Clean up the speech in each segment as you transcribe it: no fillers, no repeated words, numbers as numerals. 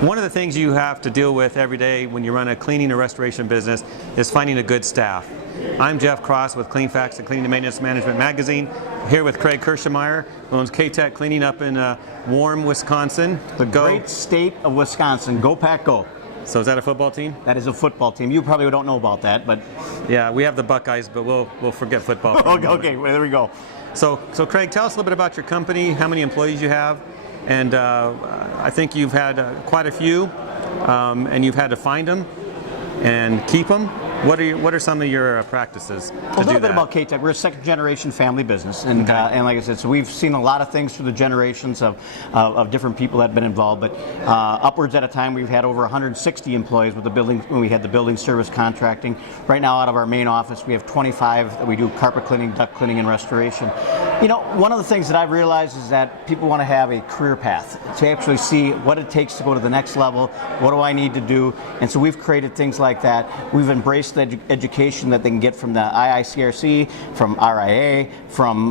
One of the things you have to deal with every day when you run a cleaning or restoration business is finding a good staff. I'm Jeff Cross with Cleanfax and Cleaning and Maintenance Management Magazine, here with Craig Kirschmeyer, who owns K-Tech Cleaning up in warm Wisconsin. The great state of Wisconsin. Go Pack Go. So is that a football team? That is a football team. You probably don't know about that, but... Yeah, we have the Buckeyes, but we'll forget football. Okay, well, there we go. So Craig, tell us a little bit about your company, how many employees you have, and I think you've had quite a few, and you've had to find them and keep them. What are some of your practices to do that? A little bit about K-Tech. We're a second-generation family business, and like I said, so we've seen a lot of things through the generations of different people that have been involved. But upwards at a time, we've had over 160 employees with the building when we had the building service contracting. Right now, out of our main office, we have 25 that we do carpet cleaning, duct cleaning, and restoration. You know, one of the things that I've realized is that people want to have a career path to actually see what it takes to go to the next level. What do I need to do? And so we've created things like that. We've embraced the education that they can get from the IICRC, from RIA, from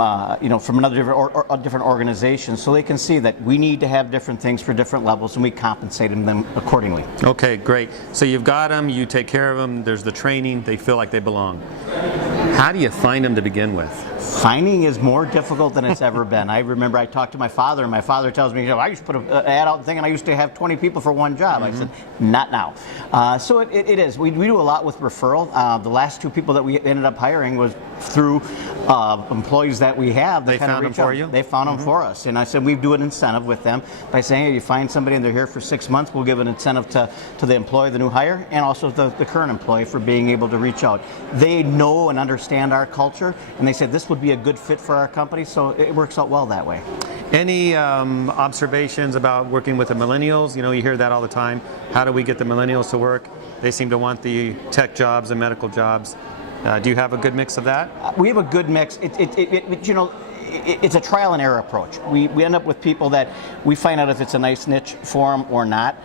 from another different organizations, so they can see that we need to have different things for different levels, and we compensate them accordingly. Okay, great. So you've got them, you take care of them. There's the training; they feel like they belong. How do you find them to begin with? Finding is more difficult than it's ever been. I remember I talked to my father, and my father tells me, I used to put an ad out thing, and I used to have 20 people for one job. I said, not now. So it is. We do a lot with referral. The last two people that we ended up hiring was through employees that we have. They found them for you? They found them for us. And I said, we do an incentive with them by saying, hey, you find somebody and they're here for 6 months, we'll give an incentive to the employee, the new hire, and also the current employee for being able to reach out. They know and understand our culture, and they said this would be a good fit for our company, so it works out well that way. Any observations about working with the millennials? You know, you hear that all the time. How do we get the millennials to work? They seem to want the tech jobs and medical jobs. Do you have a good mix of that? We have a good mix. It's a trial and error approach. We end up with people that we find out if it's a nice niche for them or not.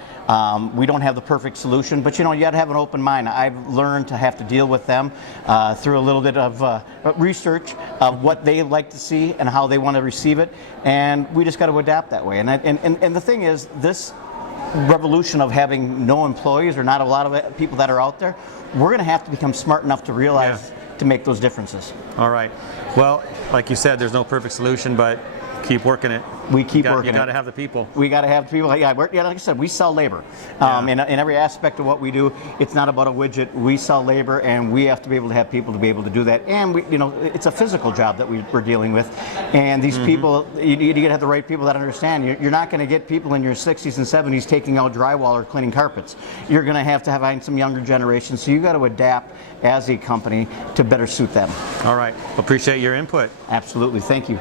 We don't have the perfect solution, but you got to have an open mind. I've learned to have to deal with them through a little bit of research of what they like to see and how they want to receive it, and we just got to adapt that way. And the thing is, this revolution of having no employees or not a lot of people that are out there, we're going to have to become smart enough to realize to make those differences. All right. Well, like you said, there's no perfect solution, but keep working it. We keep working it. You got to have the people. We got to have the people. Like I said, we sell labor. In every aspect of what we do, it's not about a widget. We sell labor, and we have to be able to have people to be able to do that. And it's a physical job that we're dealing with. And these people, you got to have the right people that understand. You're not going to get people in your 60s and 70s taking out drywall or cleaning carpets. You're going to have find some younger generations. So you got to adapt as a company to better suit them. All right. Appreciate your input. Absolutely. Thank you.